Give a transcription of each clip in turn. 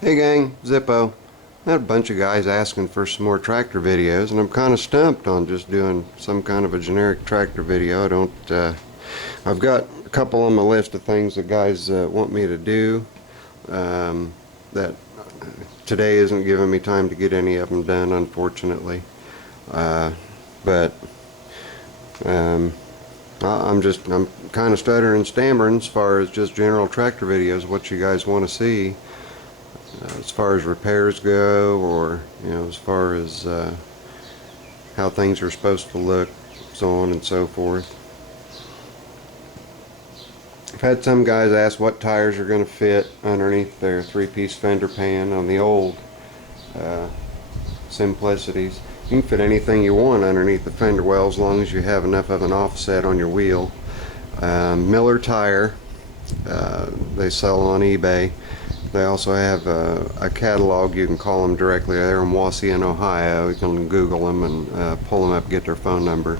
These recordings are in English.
Hey gang, Zippo. I had a bunch of guys asking for some more tractor videos, and I'm kind of stumped on just doing some kind of a generic tractor video. I've got a couple on my list of things that guys want me to do that today isn't giving me time to get any of them done, unfortunately. But I'm kind of stuttering and stammering as far as just general tractor videos, what you guys want to see. As far as repairs go, or as far as how things are supposed to look, so on and so forth. I've had some guys ask what tires are going to fit underneath their three-piece fender pan on the old Simplicities. You can fit anything you want underneath the fender well as long as you have enough of an offset on your wheel. Miller Tire, they sell on eBay. They also have a catalog. You can call them directly. They're in Wauseon, Ohio. You can Google them and pull them up, get their phone number.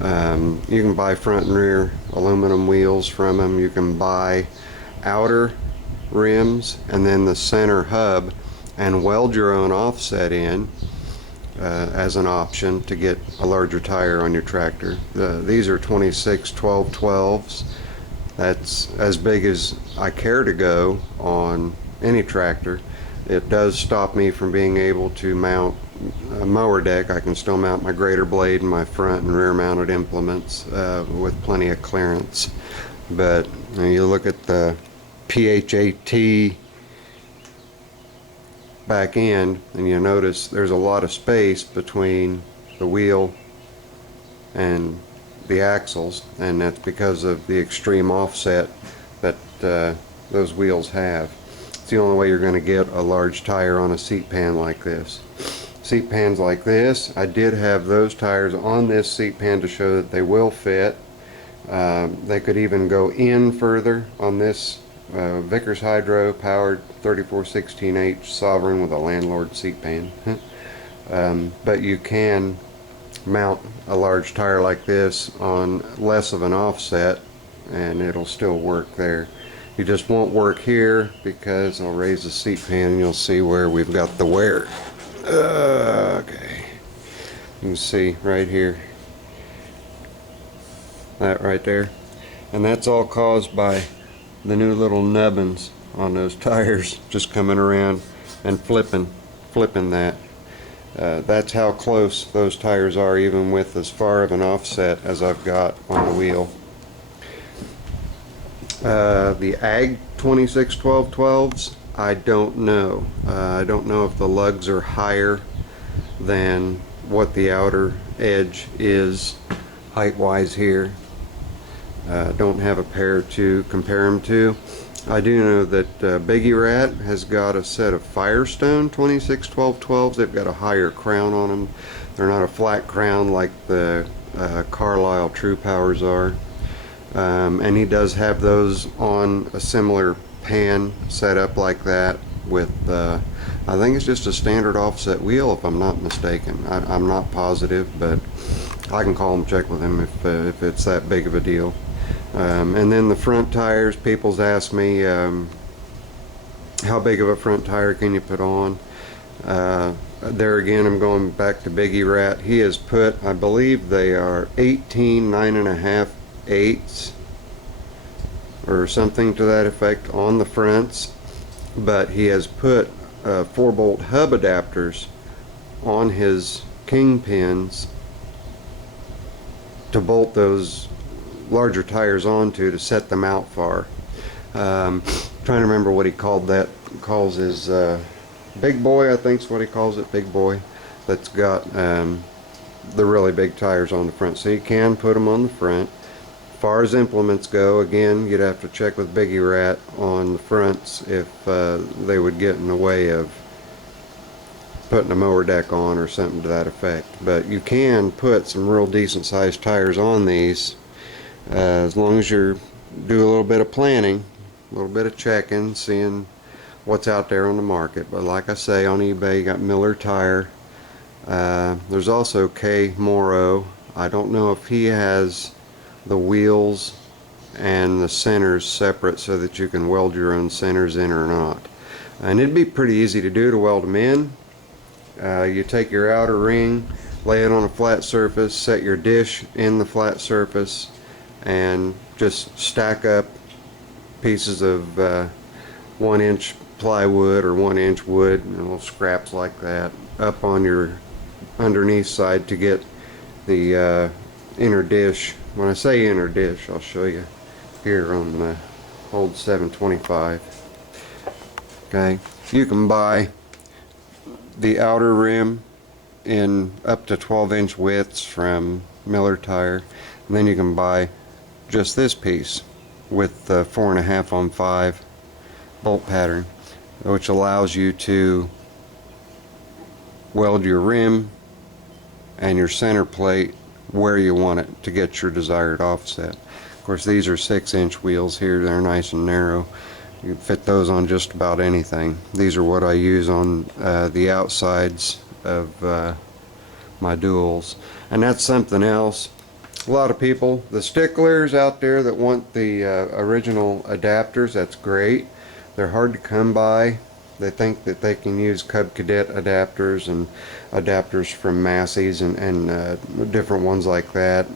You can buy front and rear aluminum wheels from them. You can buy outer rims and then the center hub and weld your own offset in as an option to get a larger tire on your tractor. These are 26 12/12s. That's as big as I care to go on any tractor. It does stop me from being able to mount a mower deck. I can still mount my grader blade and my front and rear mounted implements with plenty of clearance. But you look at the PHAT back end and you notice there's a lot of space between the wheel and the axles, and that's because of the extreme offset that those wheels have. It's the only way you're going to get a large tire on a seat pan like this. Seat pans like this, I did have those tires on this seat pan to show that they will fit. They could even go in further on this Vickers Hydro powered 3416H Sovereign with a Landlord seat pan. But you can mount a large tire like this on less of an offset and it'll still work there. You just won't work here because I'll raise the seat pan and you'll see where we've got the wear. Okay, you can see right here, that right there, and that's all caused by the new little nubbins on those tires just coming around and flipping that. That's how close those tires are, even with as far of an offset as I've got on the wheel. The Ag 26 12/12s, I don't know. I don't know if the lugs are higher than what the outer edge is height-wise here. Don't have a pair to compare them to. I do know that Biggie Rat has got a set of Firestone 26 12/12s. They've got a higher crown on them. They're not a flat crown like the Carlisle True Powers are. And he does have those on a similar pan setup like that with, I think it's just a standard offset wheel if I'm not mistaken. I'm not positive, but I can call him, check with him if it's that big of a deal. And then the front tires, people's asked me how big of a front tire can you put on. There again, I'm going back to Biggie Rat. He has put, I believe they are 18 9.5 eighths or something to that effect on the fronts, but he has put 4-bolt hub adapters on his kingpins to bolt those larger tires onto to set them out far. Trying to remember what he calls his big boy, I think is what he calls it, big boy, that's got the really big tires on the front, so you can put them on the front. As far as implements go, again, you'd have to check with Biggie Rat on the fronts if they would get in the way of putting a mower deck on or something to that effect. But you can put some real decent sized tires on these as long as you do a little bit of planning, a little bit of checking, seeing what's out there on the market. But like I say, on eBay you got Miller Tire. There's also K Morrow. I don't know if he has the wheels and the centers separate so that you can weld your own centers in or not. And it'd be pretty easy to do to weld them in. You take your outer ring, lay it on a flat surface, set your dish in the flat surface, and just stack up pieces of 1-inch plywood or 1-inch wood and little scraps like that up on your underneath side to get the inner dish. When I say inner dish, I'll show you here on the old 725. Okay, you can buy the outer rim in up to 12-inch widths from Miller Tire, and then you can buy just this piece with the 4.5 on 5 bolt pattern, which allows you to weld your rim and your center plate where you want it to get your desired offset. Of course, these are 6-inch wheels here. They're nice and narrow. You can fit those on just about anything. These are what I use on the outsides of my duals. And that's something else. A lot of people, the sticklers out there that want the original adapters, that's great. They're hard to come by. They think that they can use Cub Cadet adapters and adapters from Massey's and different ones like that.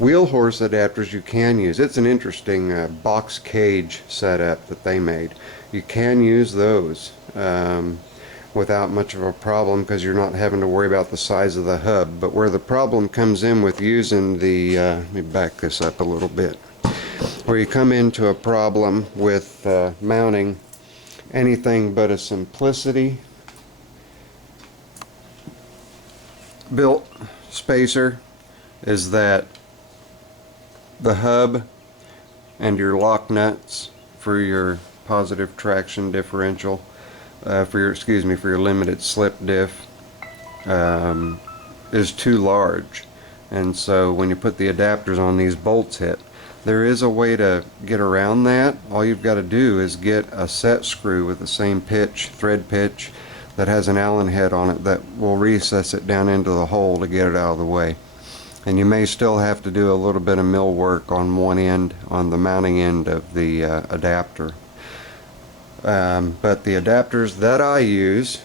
Wheel horse adapters you can use. It's an interesting box cage setup that they made. You can use those without much of a problem because you're not having to worry about the size of the hub. But where the problem comes in with using the, let me back this up a little bit, where you come into a problem with mounting anything but a Simplicity built spacer is that the hub and your lock nuts for your positive traction differential, for your limited slip diff, is too large, and so when you put the adapters on, these bolts hit. There is a way to get around that. All you've got to do is get a set screw with the same pitch, thread pitch, that has an Allen head on it that will recess it down into the hole to get it out of the way. And you may still have to do a little bit of mill work on one end, on the mounting end of the adapter. But the adapters that I use,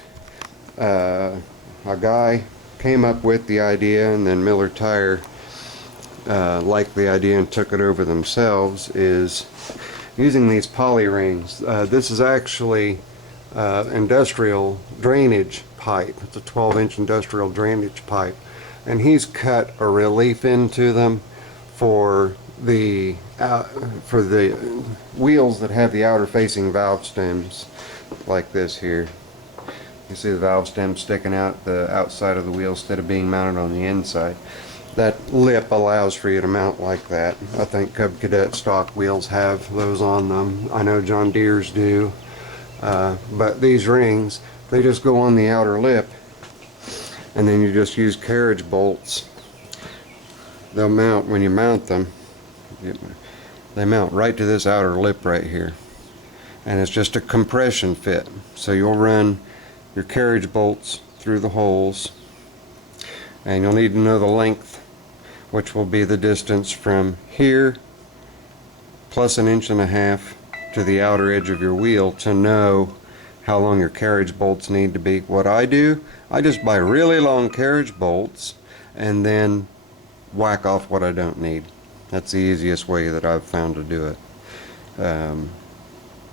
a guy came up with the idea, and then Miller Tire liked the idea and took it over themselves, is using these poly rings. This is actually industrial drainage pipe. It's a 12-inch industrial drainage pipe, and he's cut a relief into them for the wheels that have the outer facing valve stems, like this here. You see the valve stem sticking out the outside of the wheel instead of being mounted on the inside. That lip allows for you to mount like that. I think Cub Cadet stock wheels have those on them. I know John Deere's do. But these rings, they just go on the outer lip, and then you just use carriage bolts. They'll mount, when you mount them, they mount right to this outer lip right here. And it's just a compression fit. So you'll run your carriage bolts through the holes, and you'll need to know the length, which will be the distance from here plus 1.5 inches to the outer edge of your wheel to know how long your carriage bolts need to be. What I do, I just buy really long carriage bolts and then whack off what I don't need. That's the easiest way that I've found to do it.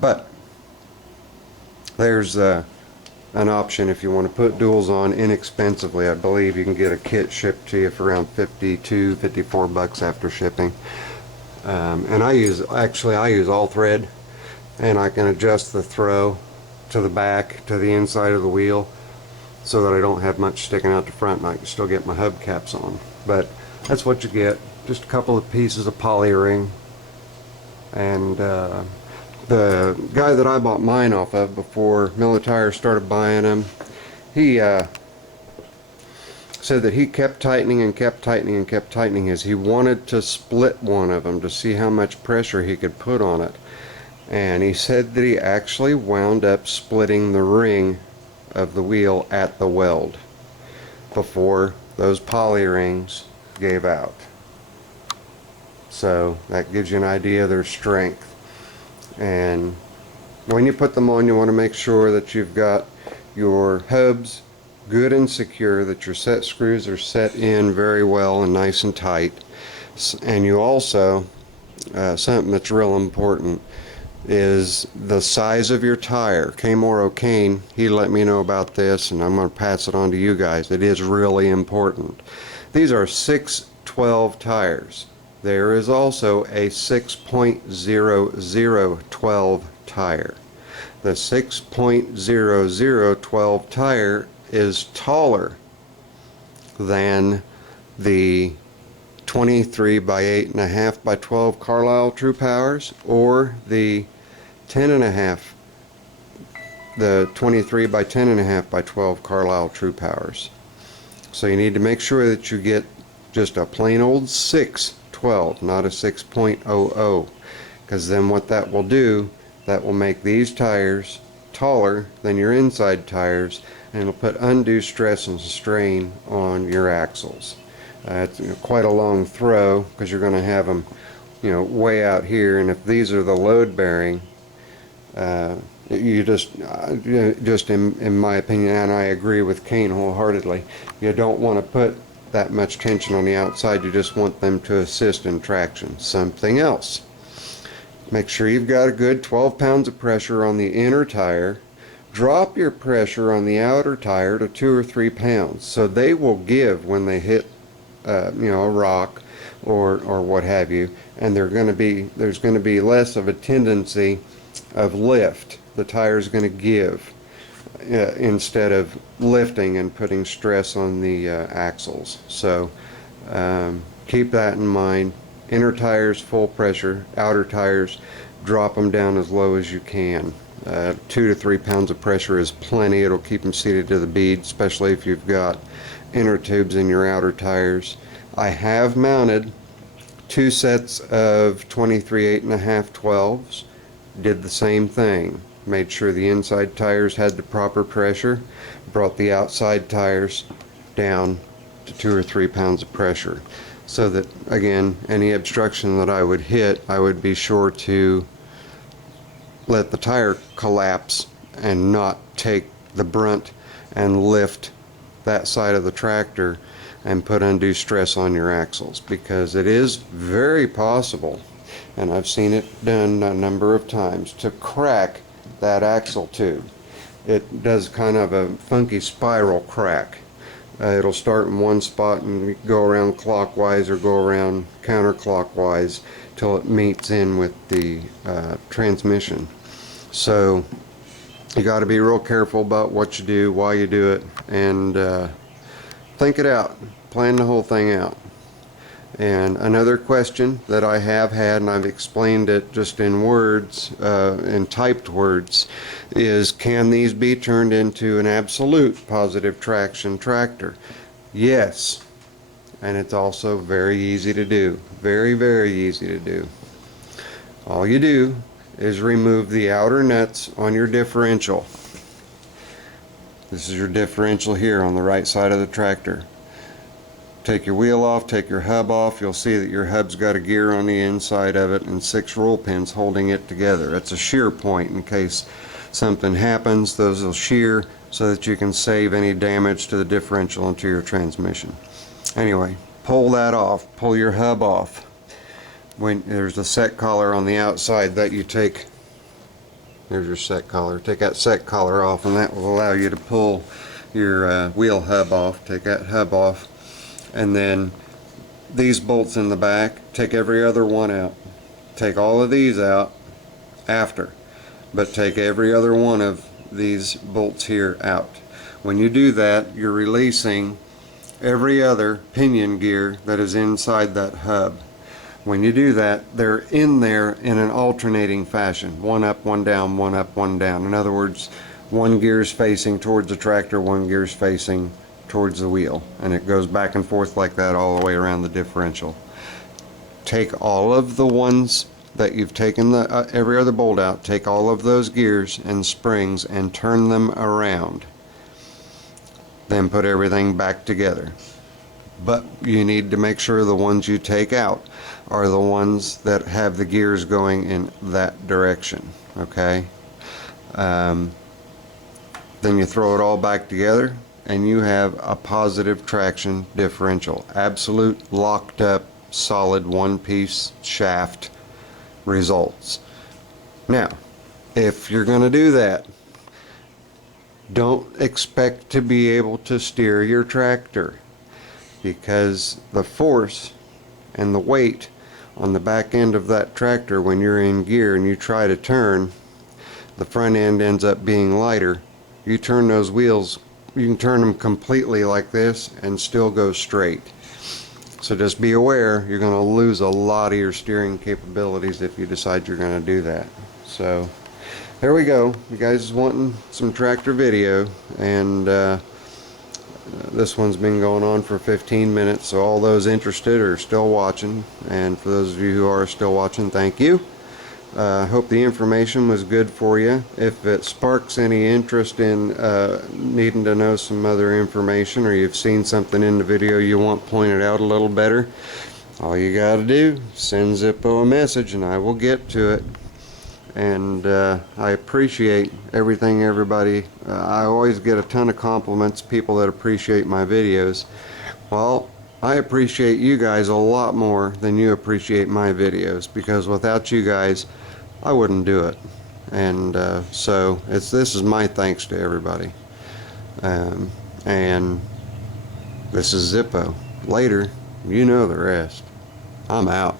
But there's an option if you want to put duals on inexpensively. I believe you can get a kit shipped to you for around $54 after shipping. And I use all thread, and I can adjust the throw to the back, to the inside of the wheel, so that I don't have much sticking out the front, and I can still get my hubcaps on. But that's what you get, just a couple of pieces of poly ring. And the guy that I bought mine off of before Miller Tire started buying them, he said that he kept tightening and kept tightening and kept tightening as he wanted to split one of them to see how much pressure he could put on it. And he said that he actually wound up splitting the ring of the wheel at the weld before those poly rings gave out. So that gives you an idea of their strength. And when you put them on, you want to make sure that you've got your hubs good and secure, that your set screws are set in very well and nice and tight. And you also, something that's real important, is the size of your tire. K-More O'Kane, he let me know about this, and I'm going to pass it on to you guys. It is really important. These are 612 tires. There is also a 6.0012 tire. The 6.0012 tire is taller than the 23 by 8.5 by 12 Carlisle True Powers, or the 10.5, the 23 by 10.5 by 12 Carlisle True Powers. So you need to make sure that you get just a plain old 612, not a 6.00, because then what that will do, that will make these tires taller than your inside tires, and it'll put undue stress and strain on your axles. It's quite a long throw, because you're going to have them, way out here, and if these are the load bearing, you just in my opinion, and I agree with Kane wholeheartedly, you don't want to put that much tension on the outside. You just want them to assist in traction. Something else, make sure you've got a good 12 pounds of pressure on the inner tire. Drop your pressure on the outer tire to 2 or 3 pounds, so they will give when they hit a rock or what have you, and there's going to be less of a tendency of lift. The tire is going to give instead of lifting and putting stress on the axles. So keep that in mind. Inner tires full pressure, outer tires drop them down as low as you can. 2 to 3 pounds of pressure is plenty. It'll keep them seated to the bead, especially if you've got inner tubes in your outer tires. I have mounted 2 sets of 23 8.5 12s. Did the same thing. Made sure the inside tires had the proper pressure. Brought the outside tires down to 2 or 3 pounds of pressure, so that, again, any obstruction that I would hit, I would be sure to let the tire collapse and not take the brunt and lift that side of the tractor and put undue stress on your axles, because it is very possible, and I've seen it done a number of times, to crack that axle tube. It does kind of a funky spiral crack. It'll start in one spot and go around clockwise or go around counterclockwise till it meets in with the transmission. So you got to be real careful about what you do, why you do it, and think it out, plan the whole thing out. And another question that I have had, and I've explained it just in words, in typed words, is can these be turned into an absolute positive traction tractor? Yes, and it's also very easy to do. Very, very easy to do. All you do is remove the outer nuts on your differential. This is your differential here on the right side of the tractor. Take your wheel off, take your hub off. You'll see that your hub's got a gear on the inside of it and 6 roll pins holding it together. It's a shear point in case something happens. Those will shear so that you can save any damage to the differential and to your transmission. Anyway, pull that off, pull your hub off. When there's a set collar on the outside that you take, there's your set collar. Take that set collar off, and that will allow you to pull your wheel hub off. Take that hub off. And then these bolts in the back, take every other one out. Take all of these out after, but take every other one of these bolts here out. When you do that, you're releasing every other pinion gear that is inside that hub. When you do that, they're in there in an alternating fashion. One up, one down, one up, one down. In other words, one gear's facing towards the tractor, one gear's facing towards the wheel, and it goes back and forth like that all the way around the differential. Take all of the ones that you've taken the every other bolt out, take all of those gears and springs and turn them around, then put everything back together. But you need to make sure the ones you take out are the ones that have the gears going in that direction, okay? Then you throw it all back together and you have a positive traction differential. Absolute locked up solid one-piece shaft results. Now, if you're going to do that, don't expect to be able to steer your tractor, because the force and the weight on the back end of that tractor when you're in gear and you try to turn, the front end ends up being lighter. You turn those wheels, you can turn them completely like this and still go straight. So just be aware, you're going to lose a lot of your steering capabilities if you decide you're going to do that. So there we go. You guys wanting some tractor video, and this one's been going on for 15 minutes, so all those interested are still watching, and for those of you who are still watching, thank you. Hope the information was good for you. If it sparks any interest in needing to know some other information, or you've seen something in the video you want pointed out a little better, all you gotta do, send Zippo a message and I will get to it. And I appreciate everything, everybody. I always get a ton of compliments, people that appreciate my videos. Well, I appreciate you guys a lot more than you appreciate my videos, because without you guys I wouldn't do it. And so this is my thanks to everybody. And this is Zippo. Later, you know the rest. I'm out.